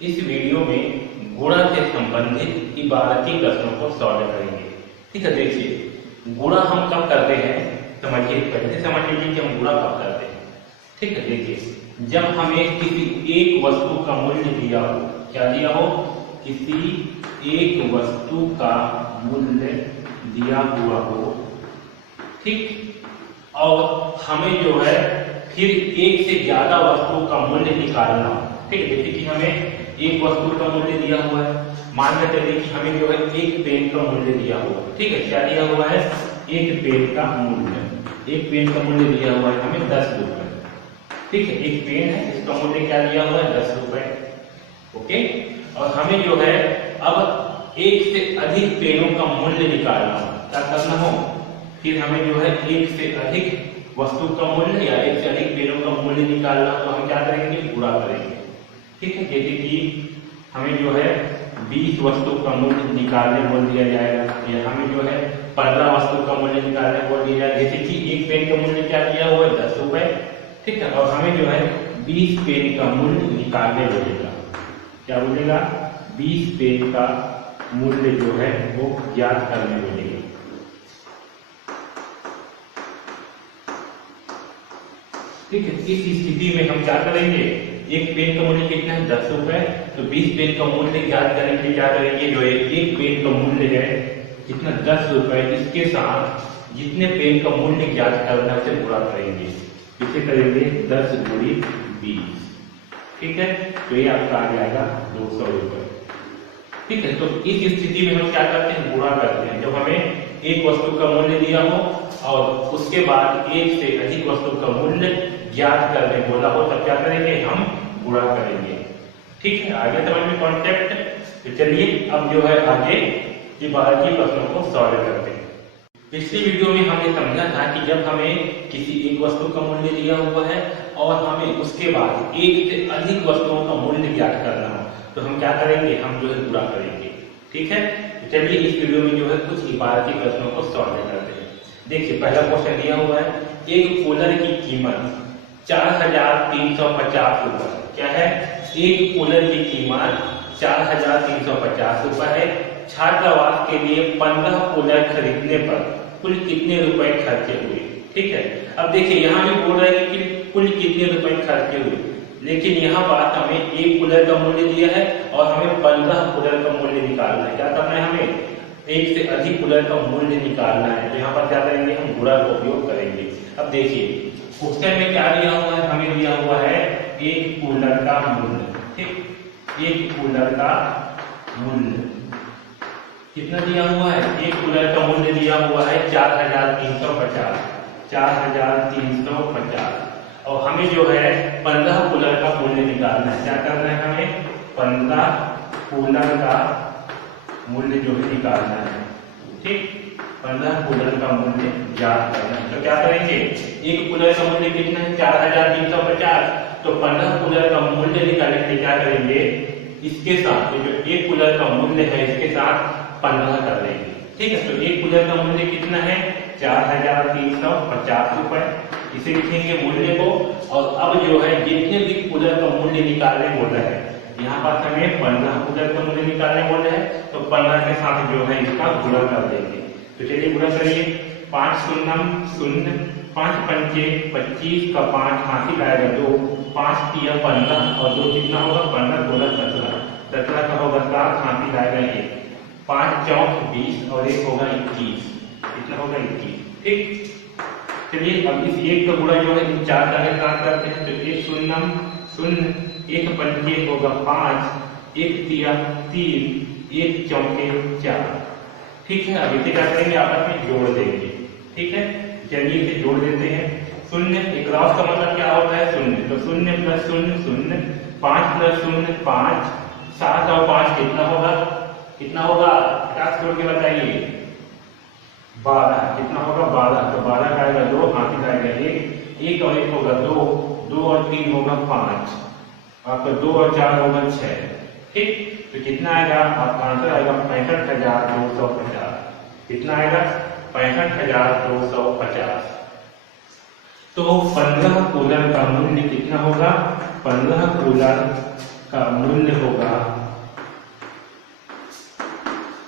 इस वीडियो में गुणा से संबंधित इबारती प्रश्नों को सॉल्व करेंगे। ठीक है, देखिए गुणा हम कब करते हैं, समझिए पहले समझ लीजिए कि हम गुणा कब करते हैं। ठीक है, देखिए जब हमें किसी एक वस्तु का मूल्य दिया हो, क्या दिया हो, किसी एक वस्तु का मूल्य दिया हुआ हो, ठीक, और हमें जो है फिर एक से ज्यादा वस्तु का मूल्य निकालना हो। ठीक है, जैसे कि हमें एक वस्तु का मूल्य दिया हुआ है, मान के चलिए कि हमें जो है एक पेन का मूल्य दिया हुआ है। ठीक है, क्या दिया हुआ है, एक पेन का मूल्य, एक पेन का मूल्य दिया हुआ है हमें 10 रुपए। ठीक है, एक पेन है, इसका मूल्य क्या दिया हुआ है, 10 रुपए। ओके, और हमें जो है अब एक से अधिक पेनों का मूल्य निकालना हो, क्या करना हो, फिर हमें जो है एक से अधिक वस्तु का मूल्य या एक से अधिक पेनों का मूल्य निकालना, तो हम क्या करेंगे, गुणा करेंगे। ठीक है, जैसे कि हमें जो है 20 वस्तु का मूल्य निकालने बोल दिया जाएगा, या हमें जो है 15 वस्तु का मूल्य निकालने बोल दिया जाएगा। जैसे कि एक पेन का मूल्य क्या दिया हुआ है, 10 रुपए। ठीक है, और हमें जो है 20 पेन का मूल्य निकालने बोलेगा, क्या बोलेगा, 20 पेन का मूल्य जो है वो ज्ञात करने बोलेगा। ठीक है, इस स्थिति में हम क्या करेंगे, एक पेन का मूल्य कितना है, 10 रुपए, तो 20 पेन का मूल्य ज्ञात करने के लिए क्या करेंगे, जो एक पेन का मूल्य है कितना, 10 रुपए, इसके साथ जितने पेन का मूल्य ज्ञात करना है उसे गुणा करेंगे। इसे करेंगे 10 गुणी 20। ठीक है, तो ये आपका आ जाएगा 200 रुपए। ठीक है, तो इस स्थिति में हम क्या करते हैं, गुणा करते हैं। जब हमें एक वस्तु का मूल्य दिया हो और उसके बाद एक से अधिक वस्तु का मूल्य ज्ञात करने बोला हो, तब क्या करेंगे, हम गुणा करेंगे। ठीक है, आगे समझ में कॉन्सेप्ट। तो चलिए अब जो है आगे इबारती प्रश्नों को सॉल्व करते हैं। पिछली वीडियो में हमने समझा था कि जब हमें किसी एक वस्तु का मूल्य दिया हुआ है और हमें उसके बाद एक से अधिक वस्तुओं का मूल्य ज्ञात करना हो, तो हम क्या करेंगे, हम जो है गुणा करेंगे। ठीक है, तो चलिए इस वीडियो में जो है कुछ इबारती प्रश्नों को सॉल्व करते हैं। देखिए पहला क्वेश्चन दिया हुआ है, एक कूलर की कीमत 4350 रुपए। क्या है, एक कूलर की कीमत 4350 रुपए है। छात्रावास के लिए 15 कूलर खरीदने पर कुल कितने रुपए खर्चे हुए। ठीक है, अब देखिए यहाँ भी बोल रहे हैं कि कुल कितने रुपए खर्चे हुए, लेकिन यहाँ बात हमें एक कूलर का मूल्य दिया है और हमें 15 कूलर का मूल्य निकालना है। क्या करना है, हमें एक से अधिक कूलर का मूल्य निकालना है, तो यहाँ पर क्या करेंगे, हम गुणा का उपयोग करेंगे। अब देखिए क्वेश्चन में क्या दिया हुआ है, हमें दिया हुआ है एक कूलर का मूल्य। ठीक, एक कूलर का मूल्य कितना दिया हुआ है, एक कूलर का मूल्य दिया हुआ है 4350, 4350, और हमें जो है 15 कूलर का मूल्य निकालना है। क्या करना है, हमें 15 कूलर का मूल्य जो है निकालना है। ठीक, 15 कूलर का मूल्य ज्ञात करना है। तो क्या करेंगे, एक कूलर का मूल्य कितना है, 4350, तो 15 कूलर का मूल्य निकालने के लिए क्या करेंगे, इसके साथ जो एक कूलर का मूल्य है इसके साथ 15 कर लेंगे। ठीक है, तो एक कूलर का मूल्य कितना है, 4350 रुपए, इसे लिखेंगे मूल्य को। और अब जो है जितने भी कूलर का मूल्य निकालने बोल रहे हैं, यहाँ पर हमें 15 कूलर का मूल्य निकालने बोल रहे हैं, तो 15 के साथ जो है इसका गुणा कर देंगे। तो चलिए गुणा करिए, 5 शून्य शून्य, 5 पंचे 25 का 5 हाथी लाएगा 2, 5 तिया 15 और 2 कितना होगा, 15 16 17, 17 का होगा 7, हाथी लाएगा 1, 5 चौक 20 और 1 होगा 21, कितना होगा 21। ठीक, चलिए अब इस एक का गुणा जो है इन 4 का साथ करते हैं, तो 1 शून्य शून्य, 1 पंचे होगा 5, 1 तिया 3, 1 चौके 4। ठीक है, अब इसे क्या करेंगे, आपस में जोड़ देंगे। ठीक है, चलिए इसे जोड़ देते हैं। शून्य, एक क्रॉस का मतलब क्या होता है, शून्य, तो शून्य प्लस शून्य शून्य, 5 प्लस शून्य 5, 7 और 5 कितना होगा, कितना होगा, क्रॉस जोड़ के बताइए, 12, कितना होगा 12, तो 12 का आएगा 2, हाथी का आएगा 1, 1 और 1 होगा 2, 2 और 3 होगा 5, आपका 2 और 4 होगा 6। ठीक, तो कितना आएगा, आपका आंसर आएगा 65,250। कितना आएगा, 65,250। तो 15 कूलर का मूल्य कितना होगा, 15 कूलर का मूल्य होगा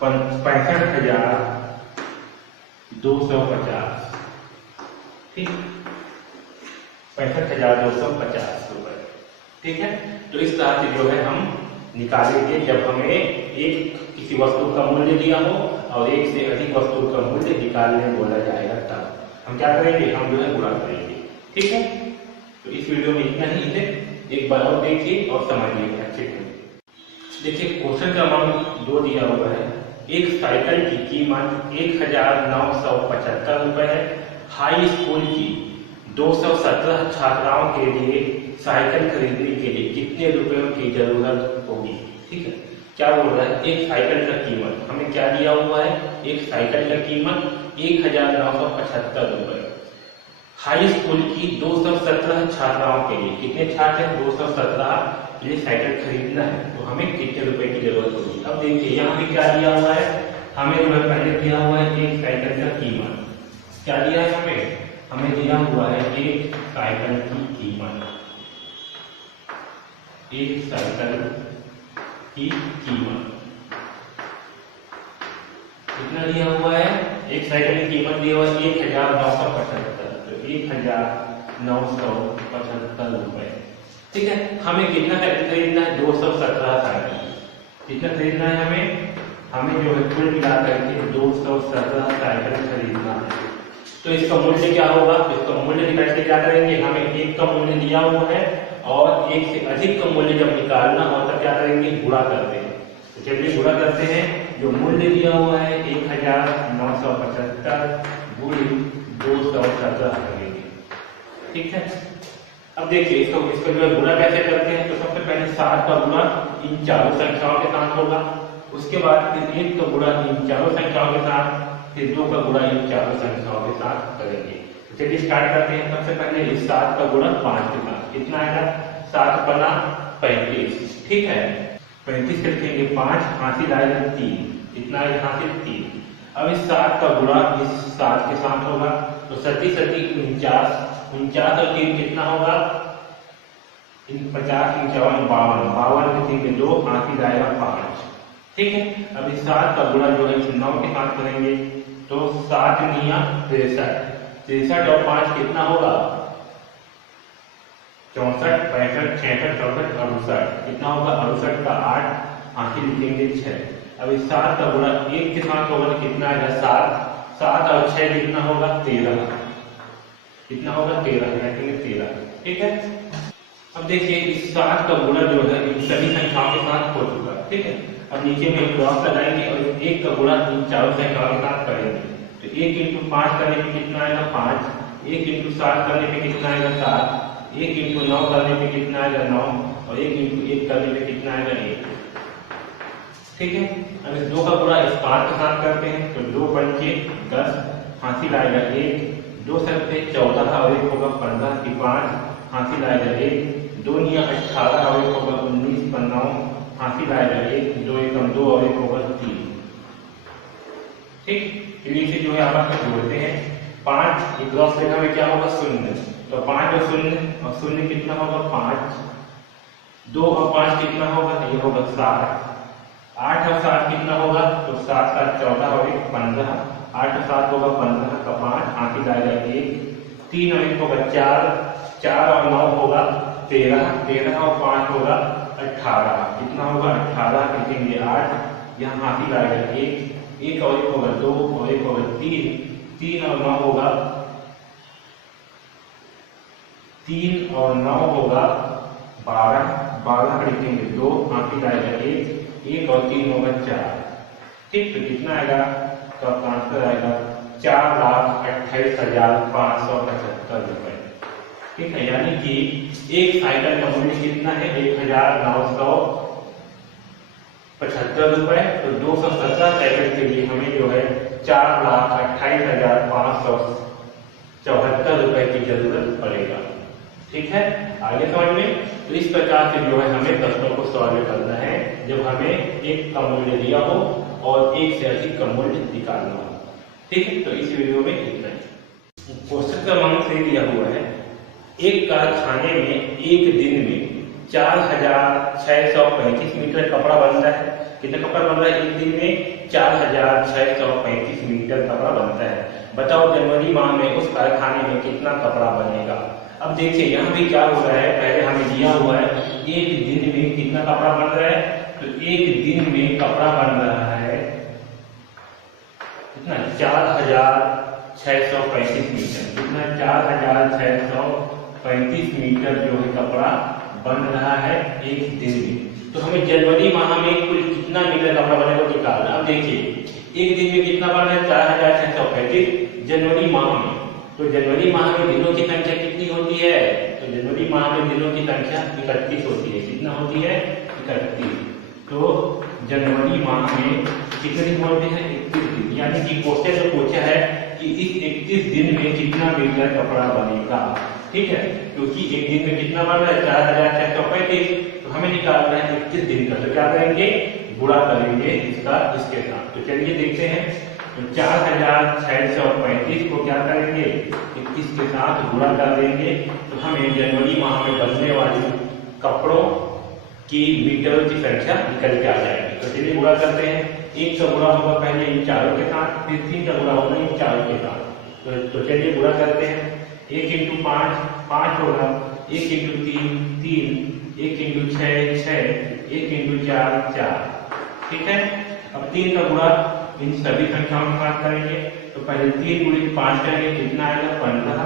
65,250। ठीक, 65,250 रुपए। ठीक है, तो इस तरह से जो है हम निकालेंगे जब हमें एक किसी वस्तु का मूल्य दिया हो और एक से अधिक वस्तु का मूल्य निकालने बोला जाएगा, तब हम क्या करेंगे, हम जो है गुणा करेंगे। ठीक है, तो इस वीडियो में इतना ही है। एक बार और देखिए और समझिए अच्छे से। देखिए क्वेश्चन क्रमांक 2 दिया हुआ है, एक साइकिल की कीमत 1975 रुपए है। हाई स्कूल की 217 छात्राओं के लिए साइकिल खरीदने के लिए कितने रुपयों की जरूरत होगी। ठीक है, क्या बोल रहा है, एक साइकिल का कीमत हमें क्या दिया हुआ है, एक साइकिल का कीमत 1975 रुपए। हाई स्कूल की 217 छात्राओं के लिए, कितने छात्र हैं, 217 के लिए साइकिल खरीदना है, तो हमें कितने रुपए की जरूरत होगी। अब देखिए यहाँ पे क्या दिया हुआ है, हमें जो है पहले दिया हुआ है एक साइकिल का कीमत, क्या दिया है हमें दिया हुआ है एक साइकिल की कीमत, एक साइकिल की कीमत कितना दिया हुआ है, एक साइकिल की कीमत दिया हुआ है 1975, तो 1975 रुपए। ठीक है, हमें कितना खरीदना है, 217 साइकिल। कितना खरीदना है हमें जो है कुल मिलाकर के 217 साइकिल खरीदना है। तो इसका मूल्य क्या होगा, इसका मूल्य निकाल के क्या करेंगे, हमें एक का मूल्य दिया हुआ है और एक से अधिक का मूल्य जब निकालना हो तब क्या करेंगे, गुणा करते हैं। तो चलिए गुणा करते हैं, जो मूल्य दिया हुआ है 1975 गुणित 217 करेंगे। ठीक है, अब देखिए इसको जो है गुणा कैसे करते हैं, तो सबसे पहले 7 का गुणा इन चारों संख्याओं के साथ होगा, उसके बाद फिर 1 का गुणा इन चारों संख्याओं के साथ, फिर 2 का गुणा इन चारों संख्याओं के साथ करेंगे। तो चलिए स्टार्ट करते हैं। सबसे पहले इस 7 का गुणा 5 के साथ, कितना आएगा, 7 बना 35। ठीक है, 35 से लिखेंगे 5, हासिल आएगा 3, कितना आएगा, हासिल 3। अब इस 7 का गुणा इस 7 के साथ होगा, तो 37 49, 49 और 3 कितना होगा, 50 51 52, 52 लिखेंगे 2, हासिल आएगा 5। ठीक है, अब इस 7 का गुणा जो है इस 9 के साथ करेंगे, तो 7 9 63, 63 और 5 कितना होगा, 64 65 66 64 68, कितना होगा 68 का 8, हासिल लिखेंगे 6। अब इस 7 का गुणा 1 के साथ होगा तो कितना आएगा 7, 7 और 6 कितना होगा 13, कितना होगा 13, लिखेंगे 13। ठीक है, अब देखिए इस 7 का गुणा जो है इन सभी संख्याओं के साथ हो चुका है। ठीक है, अब नीचे में एक क्रॉस लगाएंगे और 1 का गुणा इन चारों संख्याओं के साथ करेंगे, तो 1 × 5 करने पे कितना आएगा 5, 1 × 7 करने पे कितना आएगा 7, 1 × 9 करने पे कितना आएगा 9 और 1 × 1 करने पे कितना आएगा 1। ठीक है, अब इस 2 का गुणा इस 5 के साथ करते हैं, तो 2 पंचे 10, हासिल आएगा 1, 2 से 14 और 1 होगा 15 की 5, हासिल आएगा 1, 2 9 18 और 1 होगा 19 का 9, हासिल आएगा 1, 2 एकम 2 और 1 होगा 3। ठीक, इन्हीं से जो है आपस में जोड़ते हैं। 5 क्रॉस रेखा में क्या होगा 0, तो 5 और 0 कितना होगा 5, 2 और 5 कितना होगा, ये होगा 7, 8 और 7 कितना होगा, तो 7 7 14 और 1 15, 8 और 7 होगा 15 का 5, हासिल आएगा 1, 3 और 1 होगा 4, 4 और 9 होगा 13, 13 और 5 होगा 18, कितना होगा 18, लिखेंगे 8, यहाँ हासिल आएगा 1, 1 और 1 होगा 2 और 1 होगा 3, 3 और 9 होगा 3 और 9 होगा 12, 12 लिखेंगे 2, हासिल आएगा 1, 1 और 3 होगा 4। ठीक, तो कितना आएगा, तो आपका आंसर आएगा 4,28,575 रुपए। ठीक है, यानी कि एक साइकिल का मूल्य कितना है, 1975 रुपए। तो 217 साइकिल के लिए हमें जो है 4,28,574 रुपए की जरूरत पड़ेगा। ठीक है, आगे समझ में। तो इस प्रकार से जो है हमें प्रश्नों को सॉल्व करना है जब हमें एक का मूल्य दिया हो और एक से अधिक का मूल्य निकालना हो। ठीक है, तो इस वीडियो में इतना ही। क्वेश्चन क्रमांक 3 दिया हुआ है, एक कारखाने में एक दिन में 4635 मीटर कपड़ा बनता है। कितना कपड़ा बन रहा है एक दिन में? 4635 मीटर कपड़ा बनता है। बताओ जनवरी माह में उस कारखाने में कितना कपड़ा बनेगा। अब देखिए यहाँ भी क्या हो रहा है, पहले हमें दिया हुआ है एक दिन में कितना कपड़ा बन रहा है, तो एक दिन में कपड़ा बन रहा है कितना? 4635 मीटर। कितना? 4635 मीटर जो है कपड़ा बन रहा है एक दिन में। तो हमें जनवरी माह में कुल कितना मीटर कपड़ा बनेगा निकालना। अब देखिए एक दिन में कितना बन रहा है? 4635 जनवरी माह में। तो जनवरी माह में दिनों की संख्या कितनी होती है? तो जनवरी माह में दिनों की संख्या 31 होती है। कितना होती है? 31। तो जनवरी माह में कितने दिन होते हैं? 31 दिन। यानी कि क्वेश्चन जो पूछा है कि इस 31 दिन में कितना मीटर कपड़ा बनेगा। ठीक है, क्योंकि एक दिन में कितना बन रहा है? 4635। तो हमें निकालना है 31 दिन का। तो क्या करेंगे? गुणा करेंगे इसका इसके साथ। तो चलिए देखते हैं। तो 4635 को क्या करेंगे? 21 के साथ गुणा कर देंगे। तो हमें जनवरी माह में बनने वाली कपड़ों की मीटरों की संख्या निकल के आ जाएगी। तो चलिए गुणा करते हैं। एक का गुणा होगा पहले इन चारों के साथ, फिर 3 का गुणा होगा इन चारों के साथ। तो चलिए गुणा करते हैं। 1 × 5 5 होगा, 1 × 3 3, 1 × 6 6, 1 × 4 4। ठीक है, अब 3 का गुणा इन सभी संख्याओं के साथ करेंगे। तो पहले 3 × 5 करेंगे, कितना आएगा? 15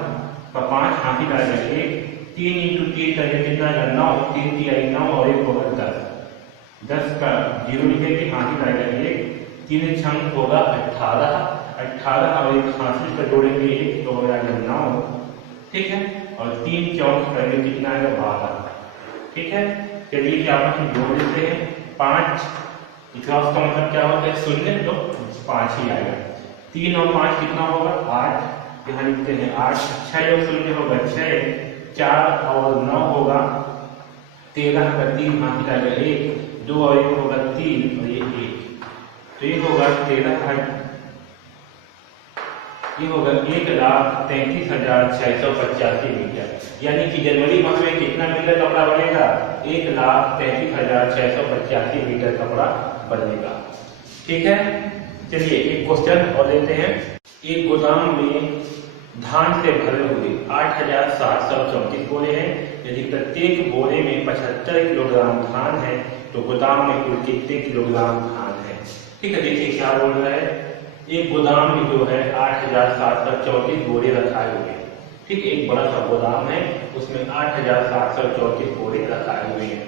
का 5 हाथी आएगा 1। 3 × 3 करेंगे, कितना आएगा? 9। 3 × 9 और 1 होगा 10। 10 का 0 लिखेंगे, हाथी आएगा 1। 3 छंग होगा 18। 18 और 1 हाथी का जोड़ेंगे 1 तो हो जाएगा 9। ठीक है, और 3 चौक करेंगे, कितना आएगा? 12। ठीक है, चलिए क्या हम जोड़ देते हैं। 5 क्रॉस का मतलब क्या होता है? 0, तो 5 ही आएगा। 3 और 5 कितना होगा? 8। यहाँ लिखते हैं 8। 6 और 0 होगा 6। 4 और 9 होगा 13 का 3 हाथी आएगा 1। 2 और 1 होगा 3 और ये 1। तो ये होगा 1,33,685 मीटर। यानी कि जनवरी माह में कितना मीटर कपड़ा बनेगा? 1,33,685 मीटर कपड़ा बनेगा। ठीक है, चलिए एक क्वेश्चन और लेते हैं। एक गोदाम में धान से भरे हुए 8,734 बोरे हैं। यदि प्रत्येक बोरे में 75 किलोग्राम धान है तो गोदाम में कुल कितने किलोग्राम धान है? ठीक है, देखिए क्या बोल रहा है। एक गोदाम में जो है 8,734 बोरे रखाए हुए हैं। ठीक, एक बड़ा सा गोदाम है, उसमें 8,734 बोरे रखाए हुए हैं।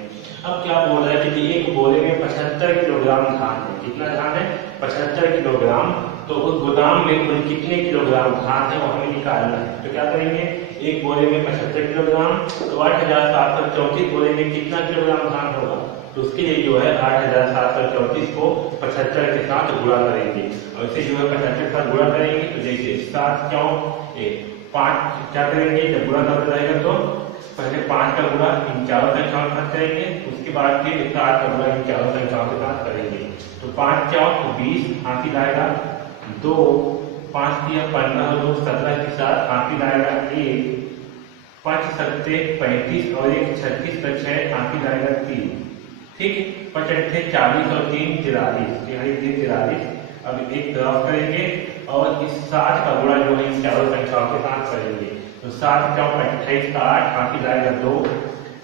अब क्या बोल रहा है कि एक बोरे में 75 किलोग्राम धान है। कितना धान है? 75 किलोग्राम। तो उस गोदाम में कुल कितने किलोग्राम धान है वो हमें निकालना है। तो क्या करेंगे? एक बोरे में 75 किलोग्राम, तो 8,734 बोरे में कितना किलोग्राम धान होगा? तो उसके लिए जो है 8,734 को 75 के साथ गुणा करेंगे। और इसे जो है 75 के साथ गुणा करेंगे तो देखिए 7 4 5 क्या करेंगे? जब गुणा करते रहेगा तो पहले 5 का गुणा इन चारों संख्याओं के साथ करेंगे, उसके बाद फिर 7 का गुणा इन चारों संख्याओं के साथ करेंगे। तो 5 4 20 हाथी लाएगा 2, 5 3 15 और 2 17 के साथ हाथी लाएगा 1, 5 7 35 और 1 36 का 6 हाथी लाएगा 3। ठीक, 5 8 40 और 3 43, 43। अब एक क्रॉस करेंगे और इस 7 का गुणा जो है इन चारों संख्याओं के साथ करेंगे। तो 7 4 28 का 8 हाथी लाएगा 2,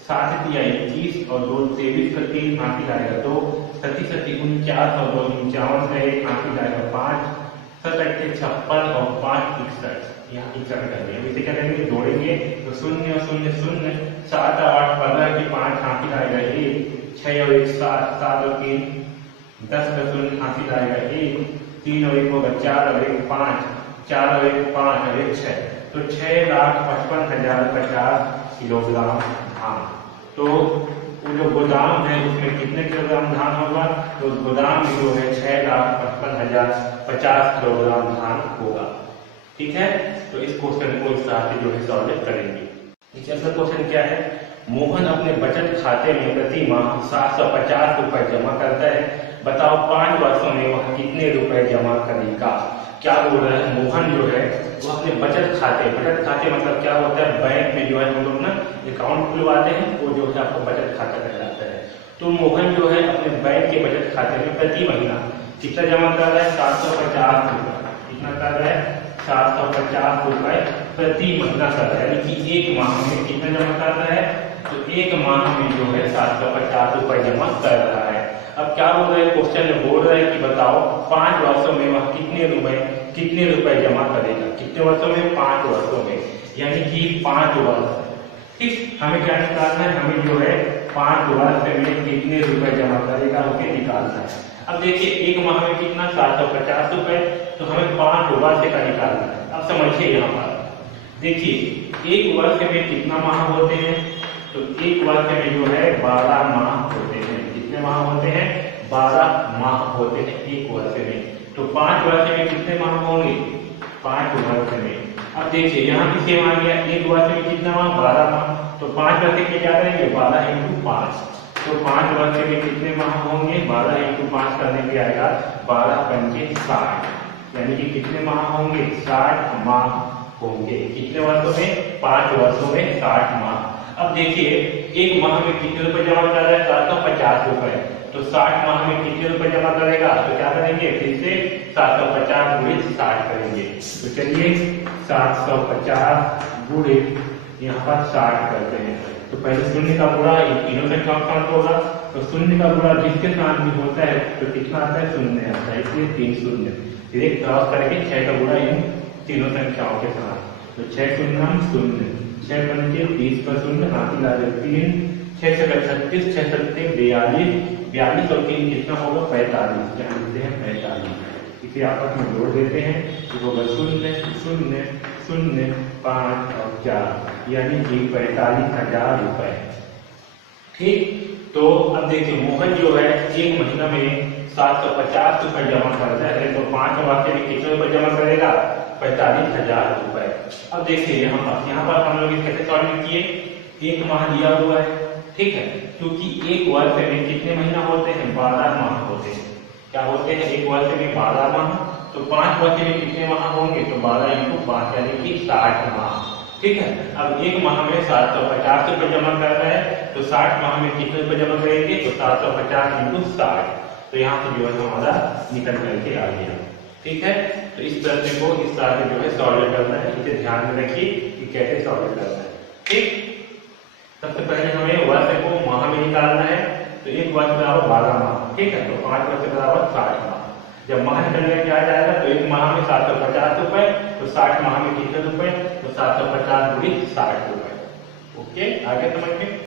7 3 21 और 2 23 का 3 हाथी लाएगा 2, 37 49 और 2 51 का 1 हाथी लाएगा 5, 7 8 56 और 5 61। यहाँ 61 करेंगे। अब इसे क्या करेंगे? जोड़ेंगे तो 0 0 0, 7 8 15 के 5 हाथी लाएगा 1, 6 और 1 7, 7 और 3 10 का 0 हाथी लाएगा 1, 3 और 1 होगा 4 और 1 5, 4 और 1 5 और 1 6। तो 6,55,050 किलोग्राम धान। तो वो जो गोदाम है उसमें कितने किलोग्राम धान होगा? तो गोदाम में जो है 6,55,050 किलोग्राम धान होगा। ठीक है, तो इस क्वेश्चन को इस तरह से जो है सॉल्व करेंगे। अगला क्वेश्चन क्या है? मोहन अपने बचत खाते में प्रति माह 750 रुपए जमा करता है। बताओ 5 वर्षों में वह कितने रुपए जमा करेगा? क्या बोल रहा है, मोहन जो है वो अपने बचत खाते मतलब क्या होता है, बैंक में जो है हम लोग ना अकाउंट खुलवाते हैं, वो जो है आपको बचत खाता कहलाता है। तो मोहन जो है अपने बैंक के बचत खाते में प्रति महीना कितना जमा कर रहा है, 750 रुपये। कितना कर रहा है, 750 रुपये प्रति महीना कर रहा है, यानी कि एक माह में कितना जमा कर रहा है, तो एक माह में जो है 750 रुपये जमा कर रहा है। अब क्या बोल रहा है, क्वेश्चन में बोल रहा है कि बताओ 5 वर्षों में वह कितने रुपए जमा करेगा। कितने वर्षों में, 5 वर्षों में, यानी कि 5 वर्ष। ठीक, हमें क्या निकालना है, हमें जो है 5 वर्ष में कितने रुपए जमा करेगा उसे निकालना है। अब देखिए एक माह में कितना, 750 रुपए, तो हमें 5 वर्ष का निकालना है। अब समझिए यहाँ पर देखिए एक वर्ष में कितना माह होते हैं, तो एक वर्ष में जो है 12 माह होते हैं। कितने माह होते हैं, 12 माह होते हैं एक वर्ष में। तो 5 वर्ष में कितने माह होंगे, 5 वर्ष में। अब देखिए यहाँ भी सेम आ गया, एक वर्ष में कितना माह, 12 माह, तो 5 वर्ष में क्या करेंगे, 12 × 5, तो 5 वर्ष में कितने माह होंगे, 12 × 5 करने पे आएगा 12 × 5 = 60, यानी कि कितने माह होंगे, 60 माह होंगे। कितने वर्षों में, 5 वर्षों में 60 माह। अब देखिए एक माह में कितने रुपए जमा कर रहा है, 750 रुपए, तो 60 माह में कितने रुपए जमा करेगा, तो क्या करेंगे, फिर से 750 × 60 करेंगे। तो चलिए 750 × यहाँ पर 60 करते हैं। तो पहले शून्य का गुणा इन तीनों संख्याओं के साथ होगा, तो शून्य का गुणा जिसके साथ भी होता है तो कितना आता है, शून्य आता है, इसलिए 3 शून्य। फिर एक क्रॉस करके 6 का गुणा इन तीनों संख्याओं के साथ, तो 6 शून्य शून्य, 6 पंचे 30 का शून्य, हाथी ला 3, 6 से 36, 6 सत्ते 42, 42 और 3 कितना होगा, 45, यहाँ लिखते हैं 45। इसे आपस में जोड़ देते हैं तो होगा 0 0 0 5 और 4, यानी कि 45,000 रुपए। ठीक, तो अब देखिए मोहन जो है एक महीना में 750 रुपए जमा करता है, तो 5 वर्ष में कितने रुपए जमा करेगा, 45,000 रुपए। अब देखिए यहाँ पर हम लोग कैसे सॉल्व किए, एक माह दिया हुआ है, ठीक है, क्योंकि एक वर्ष में कितने महीना होते हैं, 12 माह होते हैं। क्या होते हैं, एक वर्ष में 12 माह, तो 5 वर्ष में कितने माह होंगे, तो 12 × 5 यानी कि 60 माह। ठीक है, अब एक माह में 750 रुपए जमा कर रहा है, तो 60 माह में कितने रुपए जमा करेंगे, तो 750 × 60, तो यहाँ से जो है हमारा निकल करके आ गया। ठीक है, तो इस प्रश्न को इस तरह से जो है सॉल्व करना है, इसे ध्यान में रखिए कि कैसे सॉल्व करना है। ठीक, सबसे पहले हमें वर्ष को माह में निकालना है, तो एक वर्ष बराबर 12 माह, ठीक है, तो 5 वर्ष बराबर 60 माह। जब माह निकलने के आ जाएगा तो एक माह में 750 रुपए, तो 60 माह में कितने रुपए, तो 750 × 60 रुपए। ओके, आगे समझ में।